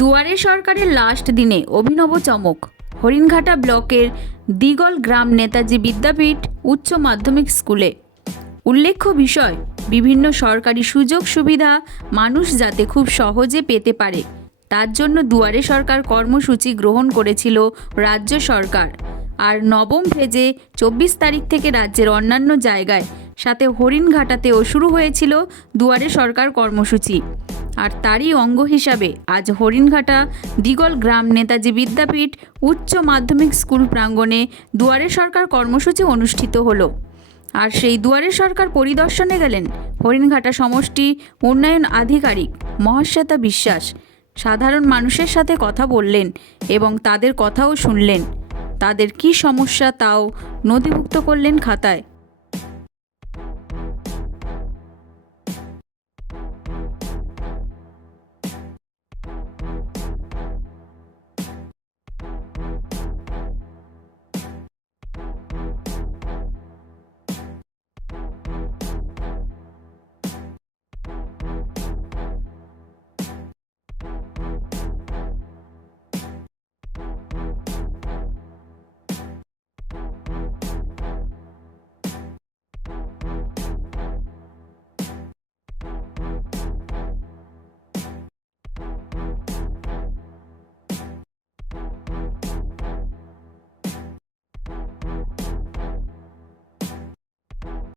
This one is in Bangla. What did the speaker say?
দুয়ারে সরকারের লাস্ট দিনে অভিনব চমক। হরিণঘাটা ব্লকের দিগল গ্রাম নেতাজি বিদ্যাপীঠ উচ্চ মাধ্যমিক স্কুলে। উল্লেখ্য বিষয়, বিভিন্ন সরকারি সুযোগ সুবিধা মানুষ যাতে খুব সহজে পেতে পারে তার জন্য দুয়ারে সরকার কর্মসূচি গ্রহণ করেছিল রাজ্য সরকার। আর নবম ফেজে 24 তারিখ থেকে রাজ্যের অন্যান্য জায়গায় সাথে হরিণঘাটাতেও শুরু হয়েছিল দুয়ারে সরকার কর্মসূচি। আর তারই অঙ্গ হিসাবে আজ হরিণঘাটা দিগল গ্রাম নেতাজি বিদ্যাপীঠ উচ্চ মাধ্যমিক স্কুল প্রাঙ্গণে দুয়ারে সরকার কর্মসূচি অনুষ্ঠিত হলো। আর সেই দুয়ারে সরকার পরিদর্শনে গেলেন হরিণঘাটা সমষ্টি উন্নয়ন আধিকারিক মহাশ্বেতা বিশ্বাস। সাধারণ মানুষের সাথে কথা বললেন এবং তাদের কথাও শুনলেন। তাদের কী সমস্যা তাও নথিভুক্ত করলেন খাতায়।